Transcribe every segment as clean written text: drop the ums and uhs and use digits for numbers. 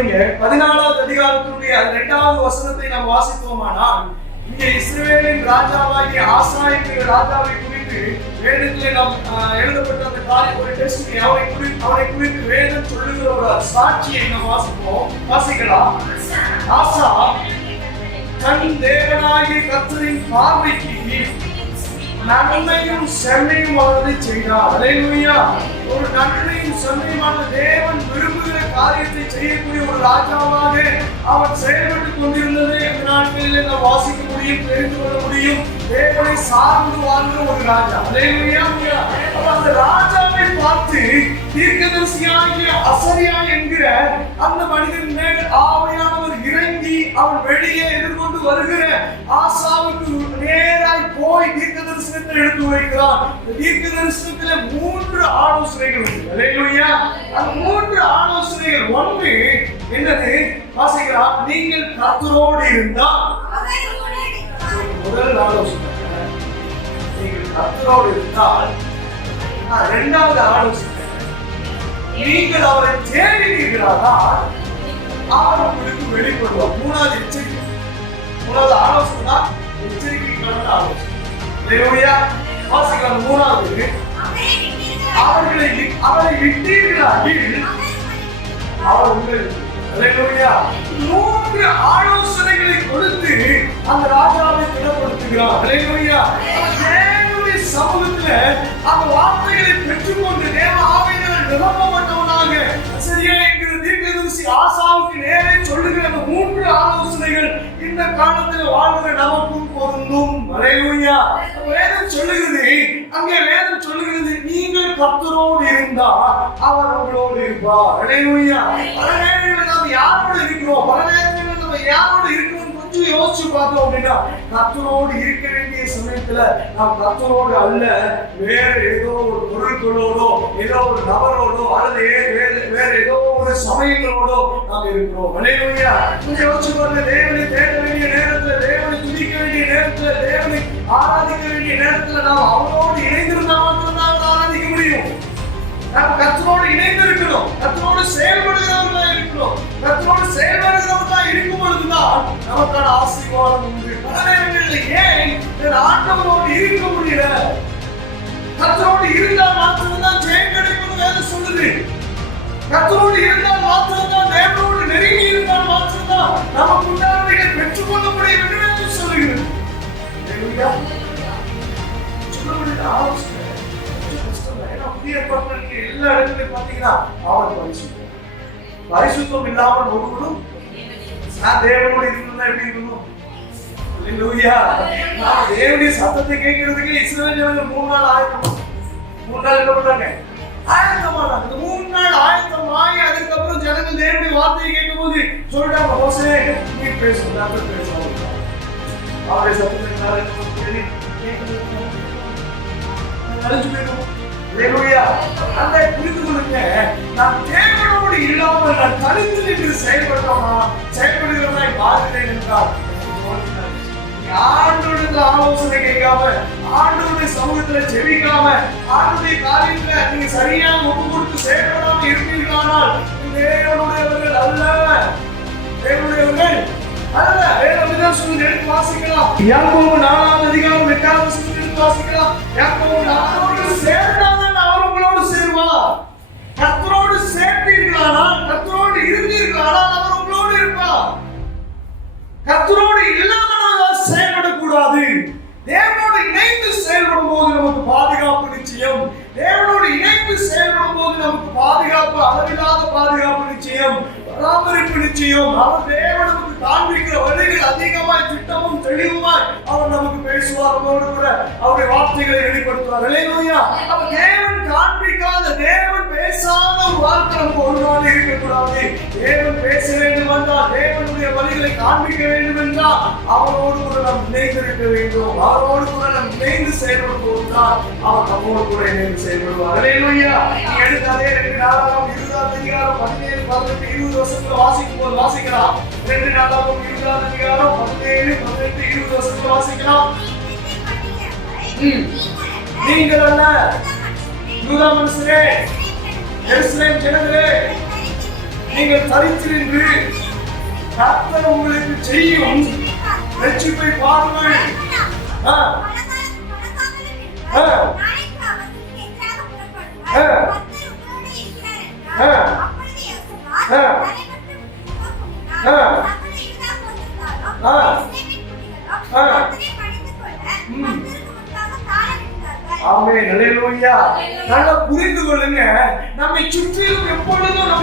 கவனிங்க, 14வது அதிகாரத்தினுடைய 2வது வசனத்தை நாம் வாசித்தோமானால், இங்கே இஸ்ரவேலின் ராஜாவாகிய ஆசா என்கிற ராஜாவை குறித்து வேதத்திலே நாம் எழுதப்பட்ட அந்த காரியம் ஒரு டெஸ்ட் அவரை குறித்து வேதம் சொல்லுகிற ஒரு சாட்சியை நாம் வாசிக்கலாம். ஆசா தன் தேவனாகிய கர்த்தரின் பார்வைக்கு நன்மையும் செம்மையுமானதை செய்தார். அல்லேலூயா. ஒரு நன்மையும் செம்மையுமான தேவன் விரும்புகிற காரியத்தை செய்யக்கூடிய ஒரு ராஜாவாக அவர் செயல்பட்டுக் கொண்டிருந்ததை இந்த நாட்களில் நாம் வாசிக்க முடியும், தெரிந்து கொள்ள முடியும். தேவனை சார்ந்து வாழ்கிற ஒரு ராஜா. அல்லேலூயா. அந்த ராஜாவை பார்த்து தீர்க்கதரிசியாகிய அசரியா என்கிற அந்த மனிதன் மேல் ஆவியானவர் இறங்கி அவர் வெளியே எதிர்கொண்டு வருகிற ஆசாவுக்கு நேராய் போய் தீர்க்க தரிசனத்தை எடுத்து வைக்கிறார். தீர்க்க தரிசனத்திலே 3 ஆலோசனைகள் உண்டு. அல்லேலூயா. அந்த 3 ஆலோசனைகள் ஒன்று என்னது வாசிக்கலாம். நீங்கள் கர்த்தரோடு இருந்தால், முதல் ஆலோசனை நீங்கள் கர்த்தரோடு இருந்தால். 2வது ஆலோசனை நீங்கள் அவரை தேடினீர்களானால் அவர் உங்களுக்கு வெளிப்படுவார். 3வது எச்சரிக்கை. 3வது ஆலோசனை தான் எச்சரிக்கைக்கான ஆலோசனை. அல்லேலூயா. வாசிக்கலாம். 3வது அவரை விட்டீர்களாகில் அவர் உங்களுக்கு. அல்லேலூயா. 3 ஆலோசனைகளை கொடுத்து அந்த ராஜாவை திடப்படுத்துகிறார். அல்லேலூயா. தேவனுடைய சமூகத்துல அந்த வார்த்தைகளை பெற்றுக்கொண்டு தேவ ஆவியினால் நிரப்பப்பட்டவனாக சரியா என்கிற தீர்க்கதரிசி ஆசாவுக்கு நேரே சொல்லுகிற அந்த 3 ஆலோசனைகள் இந்த காலத்தில் வாழ்கிற நமக்கும் பொருந்தும். அல்லேலூயா. வேதம் சொல்லுகிறது, அங்கே வேதம் சொல்லுகிறது, நீங்கள் கர்த்தரோடு இருந்தால் அவர் உங்களோடு இருப்பார். அல்லேலூயா. பல நேரங்களில் நாம் யாரோடு இருக்கிறோம், பல நேரங்களில் நம்ம யாரோடு இருக்கிறோம் கொஞ்சம் யோசிச்சு பார்த்தோம் அப்படின்னா, கர்த்தரோடு இருக்க வேண்டிய சமயத்துல நாம் கர்த்தரோடு அல்ல, வேற ஏதோ ஒரு பொருட்களோடோ ஏதோ ஒரு நபரோடோ அல்லது வேற ஏதோ ஒரு சமயங்களோடோ நாம் இருக்கிறோம். அல்லேலூயா. கொஞ்சம் யோசிச்சு பாருங்க. தேவனை தேட வேண்டிய நேரத்துல, தேவனை துதிக்க வேண்டிய நேரத்துல, தேவனை ஆராதிக்க வேண்டிய நேரத்துல நாம் அவரோடு இணைந்திருந்தா மட்டும்தான் ஆராதிக்க முடியும். நாம் கர்த்தரோடு இணைந்து இருக்கணும், கர்த்தரோடு செயல்படுகிறவர்களா இருக்கணும். கர்த்தரோடு செயல்படுகிறவர்களா இருக்கும் பொழுதுதான் நமக்கான ஆசீர்வாதம் உண்டு. பல நேரங்களில் ஏன் ஆண்டவரோடு இருக்க முடியல? கர்த்தரோடு இருந்தால் மாத்திரம்தான் ஜெயம் கிடைக்கும் வேதம் சொல்லுது. கர்த்தரோடு இருந்தால் மாத்திரம்தான், தேவனோடு நெருங்கி இருந்தால் மாத்திரம்தான் நமக்கு உண்டானதை பெற்றுக்கொள்ள முடியும் என்று வேதம் சொல்லுகிறது. சொல்லக்கூடிய ஆலோசனை எல்லா இடத்துலயும் பாத்தீங்கன்னா அவர் பரிசுத்தம் இல்லாமல் ஒருவரும் நான் தேவனோடு இருக்கணும்னா எப்படி இருக்கணும்? அல்லேலூயா. நான் தேவனுடைய சத்தத்தை கேட்கறதுக்கு இஸ்ரவேல் ஜனங்கள் 3 நாள் ஆயத்தம். 3 நாள் என்ன பண்றாங்க? ஆயத்தமானாங்க. இந்த 3 நாள் ஆயத்தமாகி அதுக்கப்புறம் ஜனங்கள் தேவனுடைய வார்த்தையை கேட்கும் போது சொல்றாங்க, மோசே நீ பேசணும், நான் பேசணும். அவருடைய சத்தத்தை அழிஞ்சு போயிடும். அல்லேலூயா. அந்த புரிந்து கொள்ளுங்க, நான் தேவனோடு இல்லாமல் நான் தனித்து நின்று செயல்படுகிறவனாய் மாறுகிறேன் என்றால், ஆண்டவருடைய ஆலோசனை கேட்காம, ஆண்டவருடைய சமூகத்துல ஜெபிக்காம, ஆண்டவருடைய காரியத்துல நீங்க சரியாக ஒப்பு கொடுத்து செயல்படாம இருப்பீர்களானால் தேவனுடையவர்கள் அல்ல. தேவனுடையவர்கள் அல்ல. வேதம் சொல்லி எடுத்து வாசிக்கலாம். யாக்கோபு 4வது அதிகாரம் 8வது வசனத்தை எடுத்து வாசிக்கலாம். யாக்கோபு 4வது சேர்ந்தாதான் அவர் உங்களோடு சேருவார். கர்த்தரோடு சேர்ந்தீர்களானால், கர்த்தரோடு இருந்தீர்களானால் அவர் உங்களோடு இருப்பார். கர்த்தரோடு இல்லாமல் செயல்படக்கூடாது. தேவனோடு இணைந்து செயல்படும் போது நமக்கு பாதுகாப்பு நிச்சயம். தேவனோடு இணைந்து செயல்படும் போது நமக்கு பாதுகாப்பு, அளவில்லாத பாதுகாப்பு நிச்சயம், பராமரிப்பு நிச்சயம். அவர் தேவன் நமக்கு காண்பிக்கிற வழிகள் அதிகமாய் திட்டமும் தெளிவுமாய் அவர் நமக்கு பேசுவார். நம்மோடு கூட அவருடைய வார்த்தைகளை வெளிப்படுத்துவார். அல்லேலூயா. அவர் தேவன் காண்பிக்காத, தேவன் பேசாத ஒரு வாழ்க்கை நமக்கு ஒரு நாள் இருக்கக்கூடாது. தேவன் பேச வேண்டும் என்றால், தேவனுடைய வழிகளை காண்பிக்க வேண்டும் என்றால் அவரோடு கூட நாம் இணைந்திருக்க வேண்டும். அவரோடு கூட நாம் இணைந்து செயல்படும் போதுதான் அவர் நம்மோடு கூட இணைந்து செயல்படுவார். அல்லேலூயா. நீ எடுத்தாதே 2 நாளாகவும் 20வது அதிகாரம் 17, 18, 20 வருஷத்துல வாசிக்கும் போது வாசிக்கலாம். 2 நாளாகவும் 20வது அதிகாரம் 17, 18, 20 வருஷத்துல வாசிக்கலாம். நீங்கள் அல்ல யூதா மனுஷரே, எருசலேம் ஜனங்களே, நீங்கள் தரித்து நின்று கர்த்தர் உங்களுக்கு செய்யும் ரட்சிப்பை பாருங்கள். நல்லா புரிந்து கொள்ளுங்க. நம்மை சுற்றிலும் எப்பொழுதும்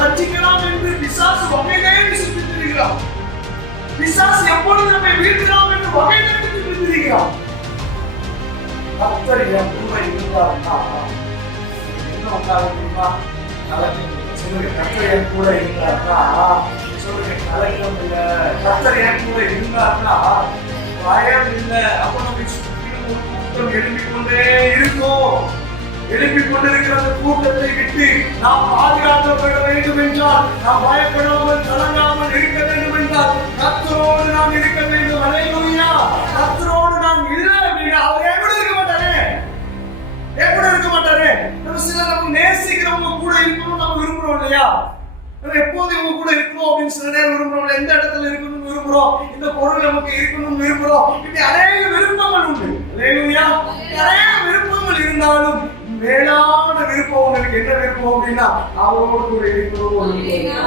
ரட்சிக்கலாம் என்று பிசாசு வகை தேடி சுற்றித்திருக்கிறான். பிசாசு எப்பொழுது நம்மை வீழ்த்தலாம் என்று வகை தேடி சுற்றித்திருக்கிறான். கர்த்தர் என் கூட இருந்தார்னா என்ன உண்டாகும் தெரியுமா? சொல்லுங்க, கர்த்தர் என் கூட இருந்தார்னா சொல்லுங்க, கலக்கம் இல்லை. கர்த்தர் என் கூட இருந்தார்னா பயம் இல்லை. அப்ப நம்ம சுற்றிலும் ஒரு கூட்டம் எழுப்பிக் கொண்டே இருக்கும். எழுப்பிக் கொண்டிருக்கிற அந்த கூட்டத்தை விட்டு நாம் பாதுகாக்கப்பட வேண்டும் என்றால், நாம் பயப்படாமல் கலங்காமல் இருக்க வேண்டும் என்றால், கர்த்தரோடு நாம் இருக்க வேண்டும். அல்லேலூயா. கர்த்தரோடு நாம் இல்லை அப்படின்னா அவர் என் கூட இருக்க மாட்டாரே, என் கூட இருக்க மாட்டாரே. நம்ம சில நம்ம நேசிக்கிறவங்க கூட இருக்கணும் நம்ம விரும்புறோம் இல்லையா? எப்போது இவங்க கூட இருக்கணும் அப்படின்னு சில நேரம் விரும்புறோம். எந்த இடத்துல இருக்கணும்னு விரும்புறோம், இந்த பொருள் நமக்கு இருக்கணும்னு விரும்புறோம். இப்படி அநேக விருப்பங்கள் உண்டு. அல்லேலூயா. நிறைய விருப்பங்கள் இருந்தாலும் மேலான விருப்பம் உங்களுக்கு என்ன விருப்பம் அப்படின்னா அவரோடு கூட இருக்கணும்.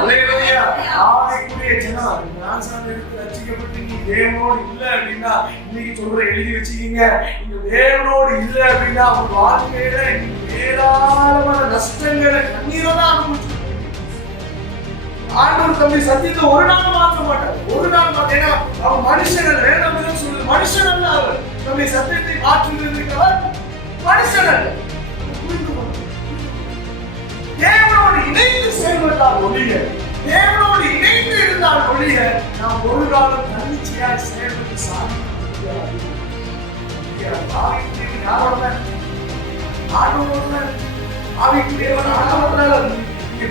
அல்லேலூயா. ஆவிக்குரிய ஜனம் நான் சார்ந்து ரட்சிக்கப்பட்டு நீ தேவனோடு இல்லை அப்படின்னா இன்னைக்கு சொல்ற எழுதி வச்சுக்கீங்க. நீங்க தேவனோடு இல்லை அப்படின்னா உங்க வாழ்க்கையில ஏராளமான நஷ்டங்களை கண்ணீரை தான் அனுபவிச்சு. ஆண்டவர் தம்பி சத்தியத்தை ஒரு நாள் மாற்ற மாட்டார், ஒரு நாள் மாற்ற. ஏன்னா அவர் மனுஷன் அல்ல. வேதம் சொல்லுது மனுஷன் அல்ல. அவர் தம்பி சத்தியத்தை மாற்றுகிறவர் மனுஷன் அல்ல. தேவனோடு இணைந்து செயல்பட்டால் ஒழிய, தேவனோடு இணைந்து இருந்தால் ஒழிய நாம் ஒரு காலம் தன்னிச்சையாக செயல்பட்டு சாதிக்க முடியாது.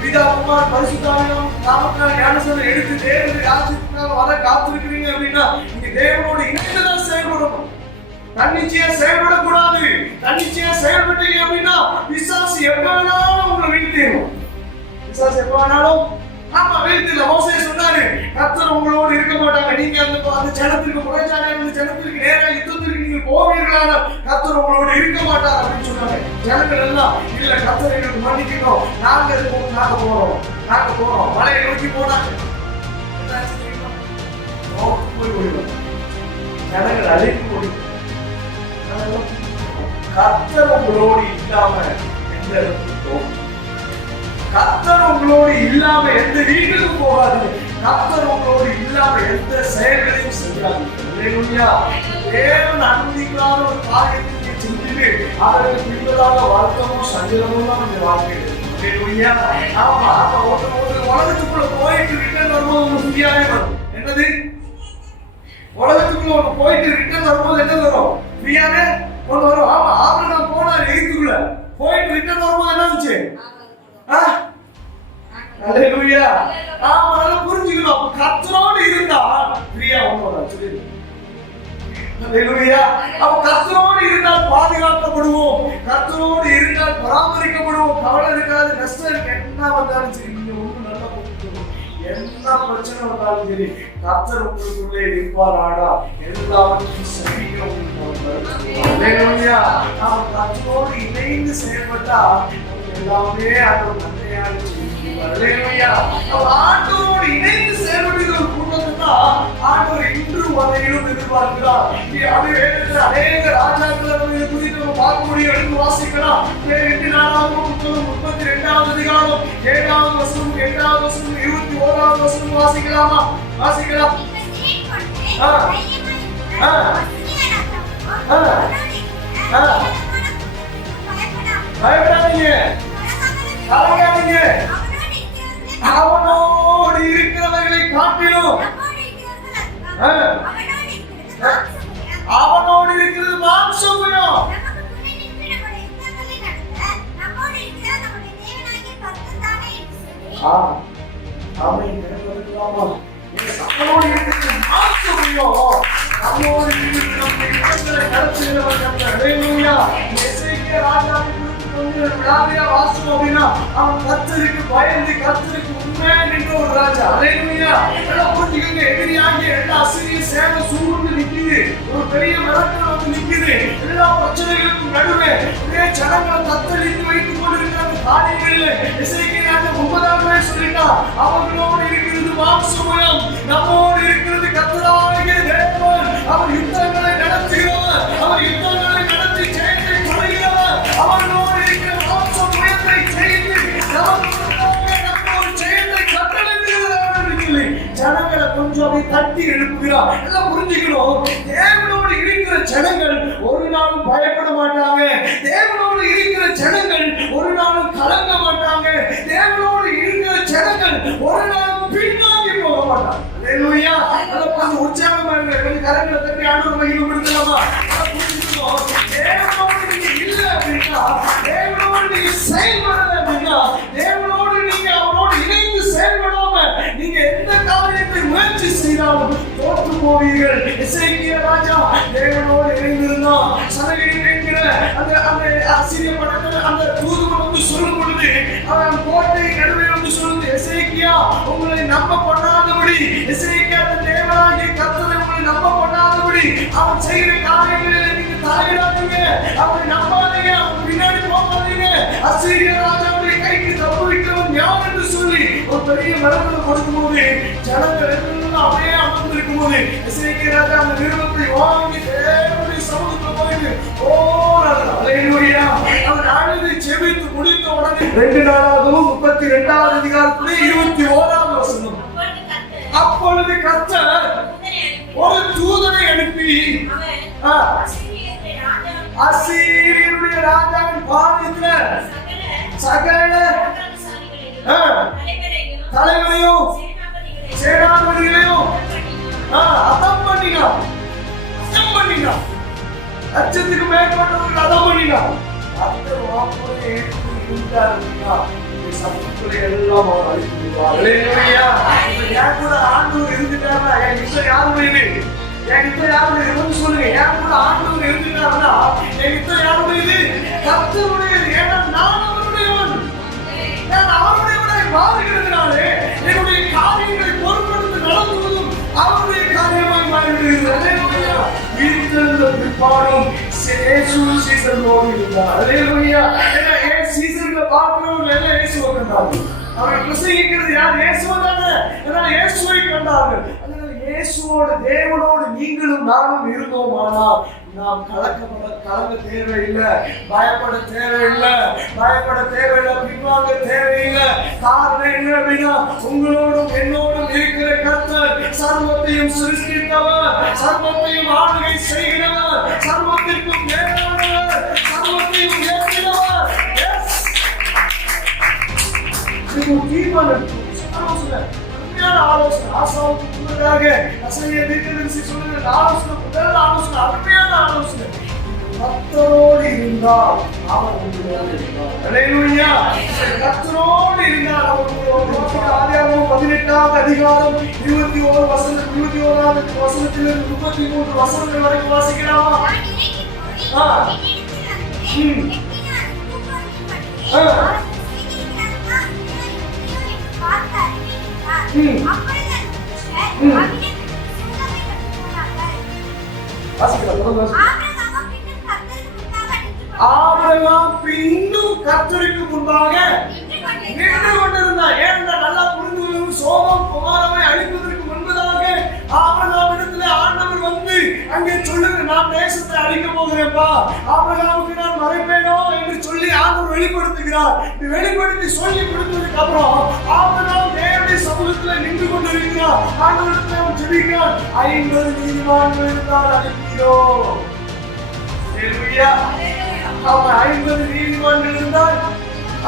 பிதாகுமார் பரிசுத்தாவியும் நாமத்தினால் ஞானஸ்நானம் எடுத்து தேவனுடைய ராஜ்யத்துக்காக வர காத்திருக்கிறீங்க அப்படின்னா நீங்க தேவனோடு இணைந்துதான் செயல்படணும். தன்னிச்சையா செயல்படக்கூடாது. தன்னிச்சையா செயல்பட்டீங்க அப்படின்னா பிசாசு எப்ப வேணாலும் உங்களை வீழ்த்திடும். பிசாசு எப்ப வேணாலும் ஆமா வீழ்த்தில. மோசே சொன்னாரு, கர்த்தர் உங்களோடு இருக்க மாட்டாங்க. நீங்க அந்த ஜனத்திற்கு புறஜாதியான அந்த ஜனத்திற்கு நேரா யுத்தத்திற்கு நீங்க போவீர்களான கர்த்தர் உங்களோடு இருக்க மாட்டார் அப்படின்னு சொன்னாங்க. ஜனங்கள் எல்லாம் இல்ல கர்த்தர் எங்களுக்கு மன்னிக்கணும், நாங்க போறோம் மலையை நோக்கி போனாங்க. போய் ஓடிடும். ஜனங்கள் அழைப்பு ஓடிடும். கர்த்தர் உங்களோடு இல்லாம எந்த இடத்துக்கு போகும்? கர்த்தர் உங்களோடு இல்லாம எந்த வீட்டுக்கும் போகாது. கர்த்தர் உங்களோடு இல்லாம எந்த செயல்களையும் செய்யாது. தேவன் அனுமதிக்காத ஒரு காரியத்தை செஞ்சுட்டு அதற்கு பின்பதாக வருத்தமும் சஞ்சலமும் தான் இந்த வாழ்க்கை. ஆமா ஒரு உலகத்துக்குள்ள போயிட்டு ரிட்டர்ன் வரும்போது உங்களுக்கு ஃப்ரீயாவே வரும். என்னது? உலகத்துக்குள்ள ஒன்று போயிட்டு ரிட்டர்ன் வரும்போது என்ன வரும்? ஃப்ரீயாவே ஒன்று வரும். ஆமா ஆபிரகாம் போனார் எகிப்துக்குள்ள, போயிட்டு ரிட்டர்ன் வரும்போது என்ன இருந்துச்சு? அல்லேலூயா. ஆமா நல்லா புரிஞ்சுக்கணும். கர்த்தரோடு இருந்தா ஃப்ரீயா ஒன்று வரும். அல்லேலூயா. அப்ப கர்த்தரோடு இருந்தால் பாதுகாக்கப்படுவோம், கர்த்தரோடு இருந்தால் பராமரிக்கப்படுவோம். கவலை இருக்காது, நஷ்டம் இருக்கு, என்ன வந்தாலும் சரி, நீங்க ஒன்றும் நல்லா புரிஞ்சுக்கணும். என்ன பிரச்சனை வந்தாலும் சரி கர்த்தர் உங்களுக்குள்ளே இருப்பாராடா, எல்லாவற்றையும் சகிக்கிறோம். அல்லேலூயா. நாம் கர்த்தரோடு இணைந்து செயல்பட்டா எல்லாமே ஆண்டவர் நன்மையாக செய்யும். அல்லேலூயா. ஆண்டவரோடு இணைந்து செயல்படுகிற ஒரு கூட்டத்தை தான் ஆண்டவர் இன்று வரையிலும் எதிர்பார்க்கிறார். அநேக ராஜாக்கள் குறித்து நம்ம பார்க்க முடியும். எடுத்து வாசிக்கலாம். 32வது அதிகாரம் 7வது வசனம் 8வது வசனம் 21வது வசனம் வாசிக்கலாமா? வாசிக்கலாம். பயப்படாதீங்க, கலங்காதீங்க. அவனோடு இருக்கிறவர்களை காட்டிலும் அவனோடு இருக்கிறது மாம்சமும். அவனோடு இருக்கிறது மாம்சமும். நம்மோடு இருக்கிற நம்முடைய இடங்களை நடத்துகிறவர் கர்த்தர். அல்லேலூயா. எசேக்கியா ராஜாவை குறித்து கொஞ்சம் விழாவியா வாசம் அப்படின்னா அவன் கர்த்தருக்கு பயந்து கர்த்தருக்கு மேன் என்ற ஒரு ராஜா. அல்லேலூயா. எல்லாம் புரிஞ்சுக்கங்க. எதிரியாகிய எல்லா அசீரிய சேனை சூழ்ந்து நிக்குது. ஒரு பெரிய மிரட்டல் வந்து நிக்குது. எல்லா பிரச்சனைகளுக்கும் நடுவே ஒரே ஜனங்களை தத்தளித்து வைத்துக் கொண்டிருக்கிற அந்த காரியங்களில் எசேக்கியா 9ஆம் சொல்லிட்டா, அவர்களோடு இருக்கிறது மாம்சமயம், நம்மோடு இருக்கிறது கர்த்தராகிய தேவன். அவர் யுத்தங்களை நடத்துகிறவர், அவர் யுத்தங்களை நடத்தி ஜெயத்தை கொள்கிறவர். அவர்களோடு இருக்கிற மாம்சமயத்தை ஜெயித்து ஜனங்களை கொஞ்சம் அப்படி தட்டி எழுப்புகிறார். எல்லாம் புரிஞ்சுக்கணும். தேவனோடு இருக்கிற ஜனங்கள் ஒரு நாளும் பயப்பட மாட்டாங்க. தேவனோடு இருக்கிற ஜனங்கள் ஒரு நாளும் கலங்க மாட்டாங்க. தேவனோடு இருக்கிற ஜனங்கள் ஒரு நாளும் பின்வாங்கி போக மாட்டாங்க. அல்லேலூயா. கொஞ்சம் உற்சாகமா இருங்க. கொஞ்சம் கரங்களை தட்டி ஆண்டவரை மகிமைப்படுத்தலாமா? புரிஞ்சுக்கணும். தேவனோடு நீங்க இல்ல அப்படின்னா, தேவனோடு நீங்க செயல்படல அப்படின்னா, தேவனோடு நீங்க அவரோடு இணைந்து செயல்படாம நீங்க எந்த காரியத்தை முயற்சி செய்தாலும் தோற்று போவீர்கள். எசேக்கியா ராஜா தேவனோடு இணைந்திருந்தான். சனகரிப் என்கிற அந்த அசீரிய படைத்தலைவன் அந்த தூதுவன் வந்து சொல்லும் பொழுது, அவன் கோட்டை நடுவே வந்து சொல்லுது, எசேக்கியா உங்களை நம்ப பண்ணாதபடி, எசேக்கியா தேவனாகிய கர்த்தரை உங்களை நம்ப பண்ணாதபடி அவன் செய்கிற காரியங்களில் நீங்க தலையிடாதீங்க, அவனை நம்பாதீங்க, அவன் பின்னாடி போகாதீங்க. அசீரிய ராஜாவுடைய கைக்கு தப்புவிக்கிறவன் யார் என்று சொல்லி ஒரு பெரிய மரங்களை கொடுக்கும்போது ஜனங்கள் எல்லாம் அப்படியே அமர்ந்திருக்கும் போது எசேக்கியா ராஜா அந்த நிருபத்தை வாங்கி தேவனுடைய சமூகத்துல போயிட்டு அவன் அழுது ஜெபித்து முடித்த உடனே 2 நாளாகவும் 32வது அதிகாரத்திலே 21வது வசனம், அப்பொழுது கர்த்தர் ஒரு தூதனை அனுப்பி அசீரியருடைய ராஜாவின் பாளையத்தில் சகல தலைவரையும் சேனாபதிகளையும் அதம் பண்ணினான். லட்சத்துக்கு மேற்பட்டவர்கள் அதம் பண்ணினான். அந்த வாக்குறுதியை ஏற்றுக்கொண்டார். சத்துக்களை எல்லாம் அவர் அழித்து விடுவார். அல்லேலூயா. என் கூட ஆண்டவர் இருந்துட்டாருன்னா, என் கிட்ட யாரும் இல்லை, என் கிட்ட யாரும் இல்லை சொல்லுங்க. என் கூட ஆண்டவர் இருந்துட்டாருன்னா என் கிட்ட யாரும் இல்லை, கர்த்தருடையது. ஏன்னா நான் அவருடையவன், நான் அவருடையவனாய் மாறுகிறதுனாலே என்னுடைய காரியங்களை பொறுப்படுத்தி நடத்துவதும் அவருடைய காரியமாய் மாறிவிடுகிறது. அல்லேலூயா. வீட்டிலிருந்த பிற்பாடும் சீசர்களோடு இருந்தார். அல்லேலூயா. சீசர்களை பார்க்கிறவர்கள் எல்லாம் இயேசுவை கண்டார்கள். அவர்கள் பிரசங்கிக்கிறது யார்? இயேசுவை தானே. அதனால இயேசுவை கண்டார்கள். அதனால இயேசுவோடு தேவனோடு நீங்களும் நானும் இருந்தோமானால் நாம் கலங்க தேவையில்லை, பயப்பட தேவையில்லை, பின்வாங்க தேவையில்லை. காரணம் என்ன அப்படின்னா, உங்களோடும் என்னோடும் இருக்கிற கர்த்தர் சர்வத்தையும் சிருஷ்டித்தவர், சர்வத்தையும் ஆளுகை செய்கிறவர், சர்வத்திற்கும் மேலானவர், சர்வத்தையும் ஏற்றினவர். ஆலோசனை ஆசாவுக்கு முன்னதாக அசைய தீர்க்கதரிசி சொல்லுகிற ஆலோசனை, முதல் ஆலோசனை, அருமையான ஆலோசனை. கர்த்தரோடு இருந்தால் அவர் உங்களோடு இருந்தார். அல்லேலூயா. கர்த்தரோடு இருந்தால் அவர் உங்களோடு இருந்தார். ஆதியாகமம் 18வது அதிகாரம் 21வது வசனத்திலிருந்து 33 வசனங்கள் வரைக்கும் வாசிக்கலாமா? ஆபிரகாம் பின்னும் கர்த்தருக்கு முன்பாக நின்று கொண்டிருந்தார். ஏனென்றால் நல்லா புரிந்து சோதம் குமாரனை அழிப்பதற்கு முன்பதாக ஆபிரகாமிடத்தில் ஆண்டவர் வந்து அங்கே சொல்லுங்க, நான் தேசத்தை அழிக்க போகிறேன்ப்பா, ஆபிரகாமுக்கு நான் மறைப்பேனோ என்று சொல்லி ஆண்டவர் வெளிப்படுத்துகிறார். வெளிப்படுத்தி சொல்லி கொடுத்ததுக்கு அப்புறம் ஆபிரகாம் தேவனுடைய சமூகத்தில் நின்று கொண்டிருக்கிறார். ஆண்டவரிடத்தில் அவன் ஜெபிக்கிறான், 50 நீதிமான்கள் இருந்தால் அழிப்பீரோ? அவன் 50 நீதிமான்கள் இருந்தால்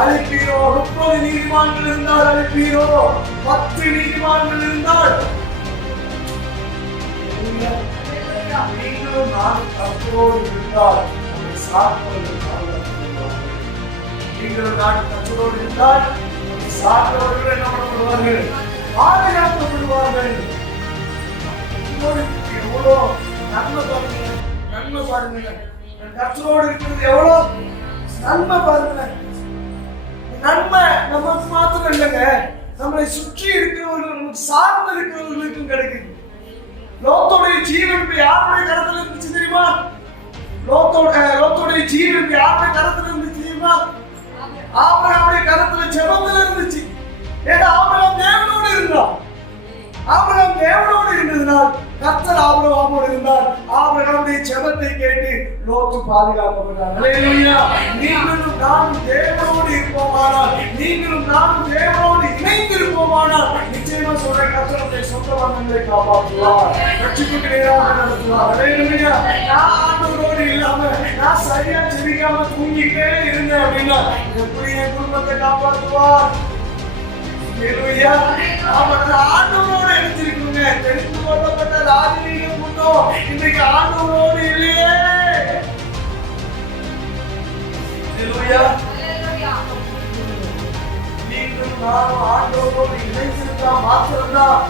அழிப்பீரோ? 30 நீதிமான்கள் இருந்தால் அழிப்பீரோ? 10 நீதிமான்கள் இருந்தால் நீங்களும் நான் கர்த்தரோடு இருந்தால் நீங்களும் நான் கர்த்தரோடு இருந்தால் சார்ந்தவர்கள் என்ன பண்ணப்படுவார்கள்? பாதுகாக்கப்படுவார்கள். எவ்வளோ நன்மை பாருங்க, நன்மை பாருங்க. கர்த்தரோடு இருக்கிறது எவ்வளோ நன்மை பாருங்க. நன்மை நமக்கு மாத்திரம் இல்லைங்க, நம்மளை சுற்றி இருக்கிறவர்கள், நமக்கு சார்ந்து இருக்கிறவர்களுக்கும் கிடைக்குது. லோத்தோடைய ஜீவன் இப்ப யாருடைய கரத்துல இருந்துச்சு தெரியுமா? லோத்தோடைய ஜீவன் இப்ப யாருடைய கரத்துல இருந்துச்சு தெரியுமா? ஆபிரகாமுடைய கரத்துல ஜெபத்துல இருந்துச்சு. ஏன்னா ஆபிரகாம் தேவனோடு இருந்தான். ஆபிரகாம் தேவனோடு இருந்ததினால் கர்த்தர் ஆபிரகாமோடு இருந்தார். ஆபிரகாமுடைய ஜெபத்தை கேட்டு லோத்து பாதுகாக்கப்பட்டார். ஹல்லேலூயா. நீங்களும் நானும் தேவனோடு இருப்போமானால், நீங்களும் நானும் தேவனோடு இணைந்திருப்போமானால், நிச்சயமா சொல்ற கர்த்தர் நம்முடைய சொந்த பந்தங்களை காப்பாற்றுவார், ரட்சிப்புக்கு நேராக நடத்துவார். ஹல்லேலூயா. நான் ஆண்டவரோடு இல்லாம நான் சரியா ஜெபிக்காம தூங்கிட்டே இருந்தேன் அப்படின்னா எப்படி என் குடும்பத்தை காப்பாற்றுவார்? ஹல்லேலூயா. அவர்கள் ஆண்டவரோடு இணைந்திருக்கணுங்க. தெரிந்து கொள்ளப்பட்ட ராஜரீகம் உண்டோ, இன்றைக்கு ஆண்டவரோடு இல்லையே. ஹல்லேலூயா. நீங்கள் நானும் ஆண்டவரோடு இணைந்திருந்தா மாத்திரம்தான்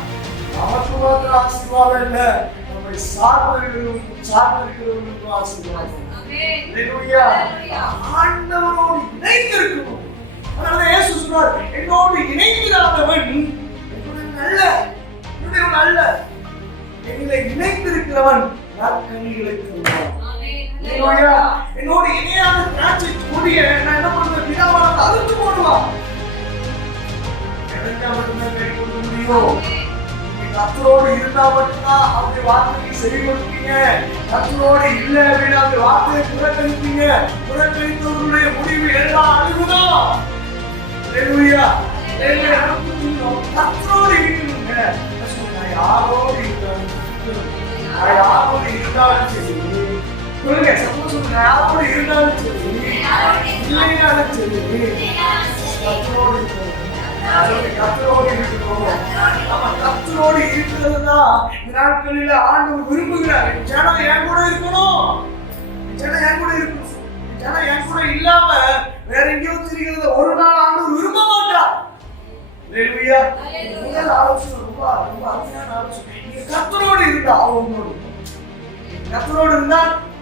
நமக்கு மாத்திரம் ஆசீர்வாதம் இல்லை, நம்மை சார்ந்திருக்கிறவர்களுக்கும் ஆசீர்வாதம். ஹல்லேலூயா. ஆண்டவரோடு இணைந்திருக்கணும். அதனால இயேசு சொன்னார், என்னோடு இணைந்திராதவன் நல்ல, என்னை இணைந்திருக்கிறவன் நற்கனிகளை தருவான். என்னோடு இணையான திராட்சை கொடியை நான் என்ன பண்ணுவேன்? பிதாவானவர் அறுத்து போடுவான். எனக்கு மட்டும்தான் கை கொடுக்க முடியும். கர்த்தரோடு இருந்தா மட்டும்தான் அவருடைய வார்த்தைக்கு செவி கொடுப்பீங்க. கர்த்தரோடு இல்லை அப்படின்னா அவருடைய வார்த்தையை புறக்கணிப்பீங்க. புறக்கணித்தவர்களுடைய முடிவு எல்லாம் அழிவுதான். ஹல்லேலூயா. கர்த்தரோடு இருக்கணுங்க. யாரோடு இருந்தாலும் சரி, சொல்லுங்க, சப்போஸ் யாரோடு இருந்தாலும் சரி, இல்லைனாலும் சரி, கர்த்தரோடு இருக்கணும். கர்த்தரோடு இருக்கணும். நம்ம கர்த்தரோடு இருக்கிறதுதான் இந்த நாட்களில் ஆண்டவர் விரும்புகிறார். ஜனம் என் கூட இருக்கணும், ஜனம் என் கூட இருக்கணும். ஜனம் என் கூட இல்லாம வேற எங்கேயோ தெரிகிறது ஒரு நாள் ஆண்டவர் விரும்ப மாட்டார். ஹல்லேலூயா. முதல் ஆலோசனை ரொம்ப அருமையான ஆலோசனை. நீங்க கர்த்தரோடு இருந்தா அவர் உங்களோடு, கர்த்தரோடு இருந்தா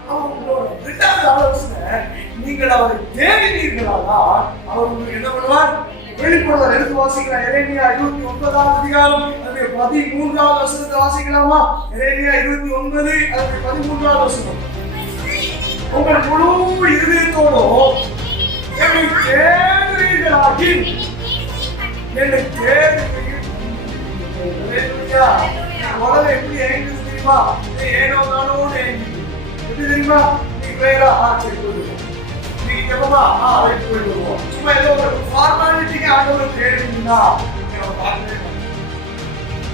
அவர் உங்களோட. இரண்டாவது ஆலோசனை, நீங்கள் அவரை தேடினீர்களா அவர் உங்களுக்கு என்ன பண்ணுவார்? வெளிப்படுவார். எடுத்து வாசிக்கலாம். எரேமியா 29ஆம் அதிகாரம் 13ஆவது வசனத்தை வாசிக்கலாமா? எரேமியா 29 13ஆவது வசனம். உங்கள் முழு இருதயத்தோடும் என்னை தேடுவீர்களாகி, என்னை தேடுவீர்கள். ஹல்லேலூயா. உலகம் எப்படி ஏங்குது தெரியுமா? ஏனோ தானோன்னு ஏங்குது. எப்படி தெரியுமா? நீ வேறா சரி போயிடுவோம், நீங்க ஜெபமா ரைட் போயிடுவோம். சும்மா ஏதோ ஒரு ஃபார்மாலிட்டிக்கு ஆண்டவர் தேடுவீங்களா?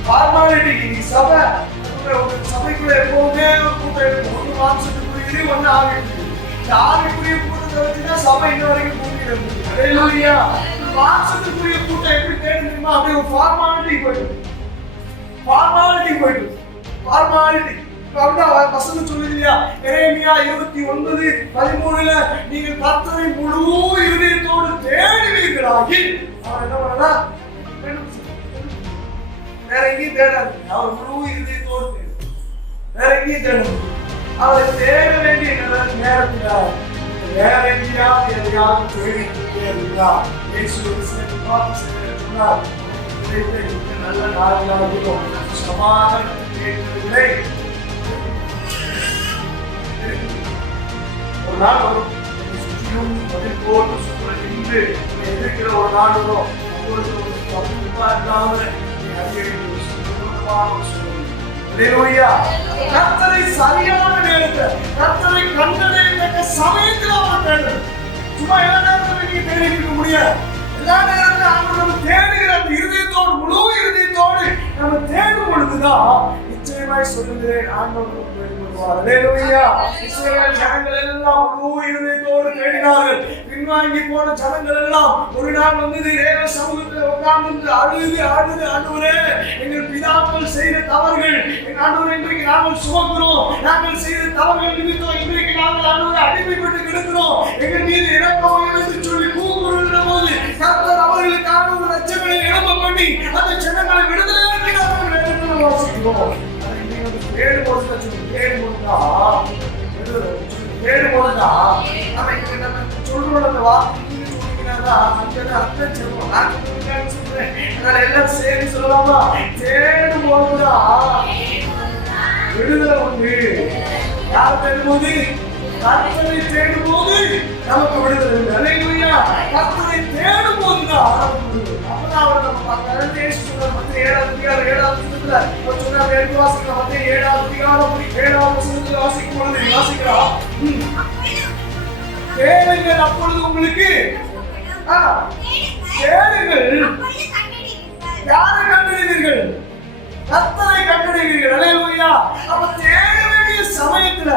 ஃபார்மாலிட்டிக்கு நீ சபைக்குள்ள எப்பவுமே கூட்டம் ஒன்று மாம்சத்துக்குரிய ஒன்று ஆவிக்குரிய. இந்த ஆவிக்குரிய கூட்டத்தை வச்சுதான் சபை இன்ன வரைக்கும் கூட்டிட்டு. ஹல்லேலூயா. மாம்சத்துக்குரிய கூட்டம் எப்படி தேடுமா? அப்படி ஒரு ஃபார்மாலிட்டி போயிடும். ஃபார்மாலிட்டி அப்படிதான் வசனம் சொல்லுது இல்லையா? எரேமியா 29:13 நீங்கள் கர்த்தரை முழு இருதயத்தோடு தேடுவீர்களாகி, அவர் என்ன பண்ணா? வேற எங்கேயும் தேடாது. அவர் முழு இருதயத்தோடு தேடு, வேற எங்கேயும் தேடாது. அவரை தேட வேண்டிய நேரத்தில் வேற எங்கேயாவது எதையாவது தேடிக்கிட்டே இருந்தா நல்ல நாளாகவும் சமாதானம் கேட்கவில்லை. ஒரு நாள் வரும், சுற்றிலும் பதில் போட்டு சூழல் நின்று எதிர்க்கிற ஒரு நாள் வரும். அப்பொழுது ஒரு கர்த்தரை சரியான நேரத்தை, கர்த்தரை கண்டடையத்தக்க சமயத்தில் அவர் தேடணும். சும்மா எல்லா நேரத்தில் நீங்க தேடிக்க முடியாது. எல்லா நேரத்தில் நம்ம தேடுகிற அந்த இருதயத்தோடு, முழு இருதயத்தோடு நம்ம தேடும் பொழுதுதான் நிச்சயமாய் சொல்லுகிறேன் ஆண்டவர் வெளிப்படுவார். ஹல்லேலூயா. இஸ்ரவேல் ஜனங்கள் எல்லாம் முழு இருதயத்தோடு தேடினார்கள். பின்வாங்கி போன ஜனங்கள் எல்லாம் ஒரு நாள் வந்து தேவ சமூகத்தில் உட்கார்ந்து அழுது ஆண்டவரே, எங்கள் பிதாக்கள் செய்த தவறுகள், ஆண்டவரே இன்றைக்கு நாங்கள் சுமக்கிறோம், நாங்கள் செய்த தவறுகள் நிமித்தம் இன்றைக்கு நாங்கள் ஆண்டவரை அடிமைப்பட்டு கிடக்கிறோம், எங்கள் மீது இரக்கம் என்று சொல்லி கூக்குரலிட்ட போது கர்த்தர் அவர்களுக்கான ஒரு ரட்சகனை எழும்ப பண்ணி அந்த ஜனங்களை விடுதலையாக்கினார்கள் என்று வாசிக்கிறோம். சொல்றோம் அந்த வார்த்தை தேடுறாங்கன்னா அங்கதான் அர்த்தம் சொல்லுவோம். நான் சொல்றேன், அதனால எல்லாம் சேர்ந்து சொல்லலாமா? தேடும் போதுதான் விடுதலை உண்டு. யார் தேடும்போது? கர்த்தரை தேடும் போது நமக்கு விடுதலை உண்டு. அல்லேலூயா. கர்த்தரை தேடும் போதுதான் அப்பதான் அவர் நம்ம பார்க்கறது. இயேசு சொன்னார் மத்தேயு 7ஆம் அதிகாரம் 7ஆம் வசனத்துல அவர் சொன்னார், எடுத்து வாசிக்கலாம். மத்தேயு 7ஆம் அதிகாரம் 7ஆம் வசனத்துல வாசிக்கும் பொழுது வாசிக்கலாம், தேடுங்கள் அப்பொழுது உங்களுக்கு தேடுங்கள். யாரை கண்டறிவீர்கள்? கர்த்தரை கண்டறிவீர்கள். அல்லேலூயா. அப்ப தேட வேண்டிய சமயத்துல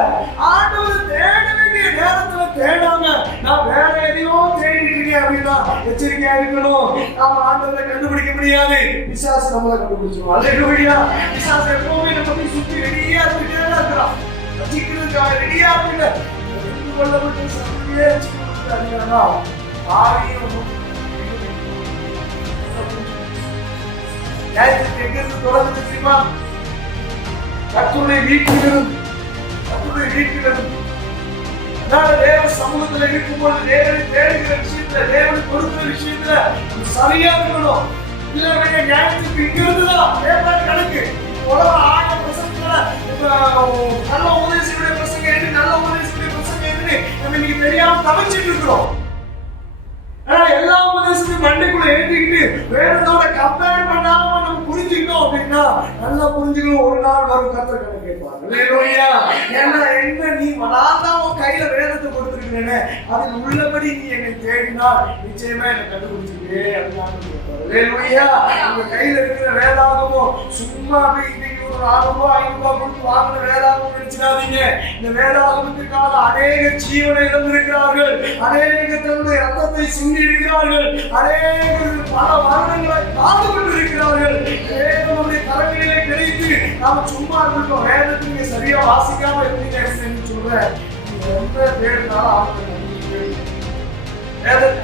ஆண்டவர் தேட வேண்டிய நேரத்துல தேடாம நான் வேற எதையோ தேடிட்டு இருக்கேன் அப்படின்னா எச்சரிக்கையா இருக்கணும். நாம ஆண்டவரை கண்டுபிடிக்க முடியாது. பிசாசு நம்மளை கண்டுபிடிச்சிருவோம். அல்லேலூயா. பிசாசு எப்பவுமே நம்ம சுத்தி ரெடியா இருந்துட்டே தான் இருக்கிறான். வச்சிக்கிறதுக்காக ரெடியா இருக்கு. கொள்ளப்பட்டு சத்தியே வச்சுக்கிறதுனா ஆரியம் எங்கிருந்து தொடர்ந்து தெரியுமா? கர்த்தருடைய வீட்டிலிருந்து. கர்த்தருடைய வீட்டிலிருந்து. அதனால தேவ சமூகத்துல இருக்கும்போது தேவனை தேடுகிற விஷயத்துல, தேவனை கொடுக்கிற விஷயத்துல சரியா இருக்கணும். இல்ல நியாயத்துக்கு இங்கிருந்துதான் தேவனை கணக்கு. உலக 1000 பிரசங்கத்துல நல்ல உபதேசனுடைய பிரசங்க எது, நல்ல உபதேசனுடைய பிரசங்க எதுன்னு நம்ம இன்னைக்கு தெரியாம தவிச்சிட்டு இருக்கிறோம். எல்லா உபதேசத்தையும் மண்டைக்குள்ள ஏற்றிக்கிட்டு வேறதோட கம்பேர் பண்ணாம நம்ம புரிஞ்சுக்கிட்டோம் அப்படின்னா நல்லா புரிஞ்சுக்கணும். ஒரு நாள் வரும் கர்த்தர் கணக்கு கேட்பாங்க. அல்லேலூயா. ஏன்னா என்ன நீ நான் தான் உன் கையில வேதத்தை கொடுத்துருக்கிறேன்னு அதில் உள்ளபடி நீ என்னை தேடினா நிச்சயமா என்னை கண்டுபிடிச்சிருக்கே அப்படின்னு. அல்லேலூயா. உங்க கையில இருக்கிற வேதாகமோ சும்மா இன்னைக்கு ஒரு 400 ரூபாய் 500 ரூபாய் கொடுத்து வாங்கின வேதாகம் நினைச்சிடாதீங்க. இந்த வேதாகமத்திற்காக அநேக ஜீவனை இழந்திருக்கிறார்கள். அநேக தன்னுடைய ரத்தத்தை சிந்தி இருக்கிறார்கள். அநேக பல வருடங்களை காத்துக்கொண்டு இருக்கிறார்கள். வேதனுடைய கரங்களிலே கிடைத்து நாம சும்மா இருக்கோம். வேதத்தை நீங்க சரியா வாசிக்காம இருந்தீங்க சொல்றேன். எந்த தேடினாலும்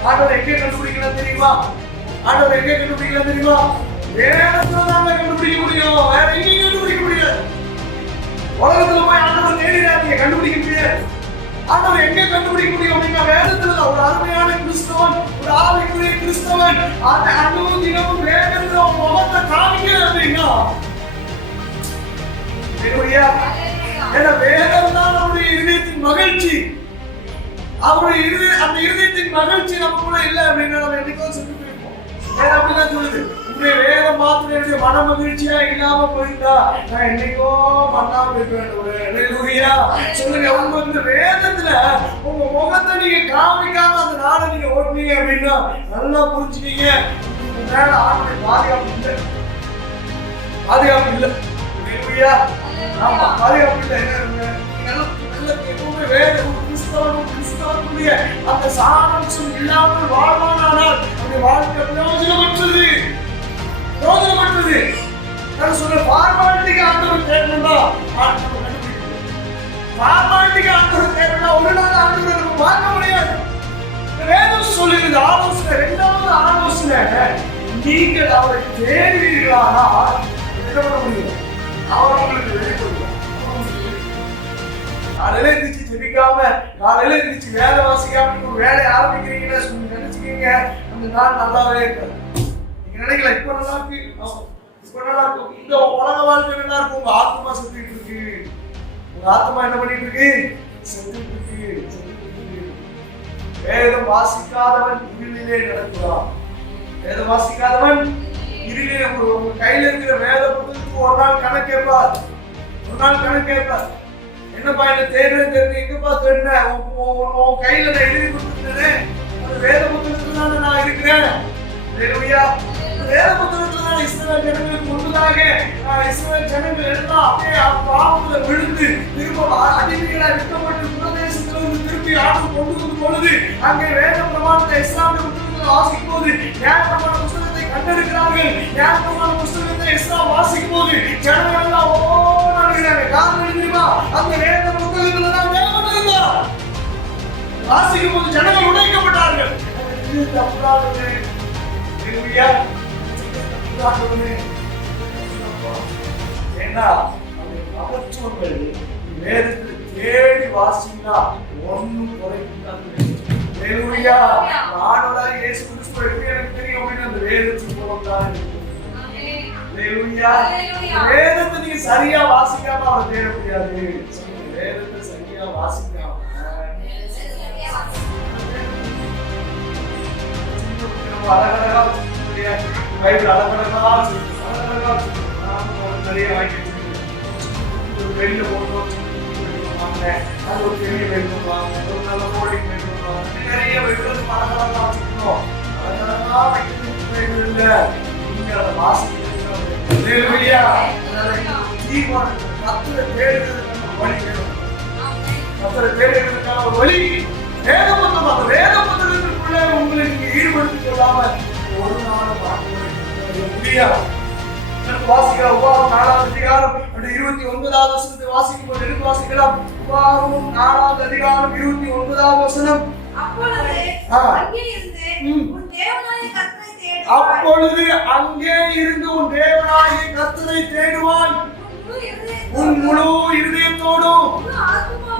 ஆண்டவர் எங்கே கண்டுபிடிக்கலாம் தெரியுமா? ஆண்டவர் எங்கே கண்டுபிடிக்கலாம் தெரியுமா? வேதத்துல தான் கண்டுபிடிக்க முடியும். வேற எங்கேயும் கண்டுபிடிக்க முடியாது. உலகத்துல போய் ஆண்டவர் தேடினாங்க கண்டுபிடிக்க முடியாது. ஆண்டவர் எங்க கண்டுபிடிக்க முடியும் அப்படின்னா வேதத்துல. ஒரு அருமையான கிறிஸ்தவன், ஒரு ஆவிக்குரிய கிறிஸ்தவன் அந்த அனுதினமும் வேதத்துல முகத்தை காமிக்கல அப்படின்னா ஏன்னா வேதம் தான் அவருடைய இருதயத்தின் மகிழ்ச்சி. அவருடைய அந்த இருதயத்தின் மகிழ்ச்சி நமக்குள்ள இல்லை அப்படின்னா நம்ம என்னைக்கோ சொல்லி போயிருப்போம். வேற அப்படிதான் சொல்லுது, வேதம் மாத்திரம் என்னுடைய மன மகிழ்ச்சியா இல்லாம போயிருந்தா நான் என்னைக்கோ பண்ணாம இருக்க வேண்டும். சொல்லுங்க, உங்க இந்த வேதத்துல உங்க முகத்தை நீங்க காமிக்காம அந்த நாளை நீங்க ஓட்டுனீங்க அப்படின்னா நல்லா புரிஞ்சுக்கீங்க, மேல ஆண்டுடைய பாதுகாப்பு இல்லை. பாதுகாப்பு இல்லை. ஆமா, பாதுகாப்பு இல்லை. எப்பவுமே வேதம் கிறிஸ்தவனுடைய அந்த சாராம்சம் இல்லாமல் வாழ்வானால் அந்த வாழ்க்கை பிரயோஜனமற்றது. நான் சொல்ற ஃபார்மாலிட்டிக்கு ஆண்டவர் தேடணும்னா ஆண்டவர் கண்டுபிடிக்கணும். ஃபார்மாலிட்டிக்கு ஆண்டவர் தேடணும்னா ஒரு நாள் ஆண்டவர் நம்ம பார்க்க முடியாது. வேதம் சொல்லுகிறது ஆலோசனை. 2வது ஆலோசனை, நீங்கள் அவரை தேடுவீர்களானால் என்ன பண்ண முடியும்? அவர் உங்களுக்கு வெளிப்படுவார். காலையில இருந்துச்சு ஜெபிக்காம, காலையில இருந்துச்சு வேலை வாசிக்காம ஒரு வேலையை ஆரம்பிக்கிறீங்கன்னா நினைச்சுக்கீங்க அந்த நாள் நல்லாவே இருக்காது. நினைக்கல இப்ப நல்லா இருக்கு, இப்ப நல்லா இருக்கும். இந்த உலக வாழ்க்கை நல்லா இருக்கும். உங்க ஆத்மா செத்துட்டு இருக்கு. உங்க ஆத்மா என்ன பண்ணிட்டு இருக்கு? செத்துட்டு இருக்கு. வேதம் வாசிக்காதவன் இருளிலே நடக்கிறான். வேதம் வாசிக்காதவன் இருளிலே. உங்க கையில இருக்கிற வேத புத்தகத்துக்கு ஒரு நாள் கணக்கு கேட்பார். ஒரு நாள் கணக்கு கேட்பார். என்னப்பா என்ன தேடுறேன் தெரிஞ்சு எங்கப்பா தேடுறேன்? உன் கையில நான் எழுதி கொடுத்துருந்தேன். அந்த வேத புத்தகத்துல தான் நான் இருக்கிறேன். வேத புத்தகத்துல தான் இஸ்ரவேல் ஜனங்களுக்கு முன்பதாக இஸ்ரவேல் ஜனங்கள் எல்லாம் அப்படியே பாவத்துல விழுந்து திரும்ப அடிமைகளா விற்கப்பட்டு பிரதேசத்துல இருந்து திருப்பி ஆண்டு கொண்டு வரும் பொழுது அங்கே வேத பிரமாணத்தை இஸ்லாமிய புத்தகத்துல வாசிக்கும் போது நியாயப்பிரமாண புத்தகத்தை கண்டெடுக்கிறார்கள். நியாயப்பிரமாண புத்தகத்தை இஸ்லாம் வாசிக்கும் போது ஜனங்கள் எல்லாம் ஓடுகிறாங்க. காரணம் தெரியுமா? அந்த வேத புத்தகத்துல தான் தேவன் இருந்தார். வாசிக்கும் போது ஜனங்கள் உடைக்கப்பட்டார்கள். ஏன்னா வேதத்தில் தேடி வாசிங்கன்னா ஒன்னும் குறைக்கும். ஹalleluya. ஆண்டவராகிய இயேசு கிறிஸ்து எப்படி எனக்கு தெரியும் அப்படினா அந்த வேதத்தின் மூலம் தான் ஹalleluya. வேதத்தை நீங்க சரியா வாசிக்காம அவரை தேட முடியாது. வேதத்தை சரியா வாசிக்காம அழகழகா பைபிள் அழகழகா நிறைய வாங்கி வெளியில போட்டோம் அது ஒரு பெரிய வெள்ளம் ஒரு நல்ல கோடிங் வெள்ளம் நிறைய வெள்ளம் அழகழகா வச்சுக்கணும். அழகழகா வைக்கிறது இல்ல, நீங்க அதை வாசிக்கிறீங்க. கர்த்தரை தேடுறதுக்கான வழி வேணும். கர்த்தரை தேடுறதுக்கான வழி வேத புத்தகம். அந்த வேத புத்தகத்திற்குள்ள உங்களை நீங்க ஈடுபடுத்திக் கொள்ளாம ஒரு நாள் பார்க்க முடியாது. வாசிக்கிற உபாகம் 4வது அதிகாரம் 29வது வசனத்தை வாசிக்கும் போது எடுத்து வாசிக்கலாம். உபாகம் 4வது அதிகாரம் 29வது வசனம். அப்பொழுது அங்கே இருந்து உன் தேவனாகிய கர்த்தரை தேடுவாய். உன் முழு இருதயத்தோடும்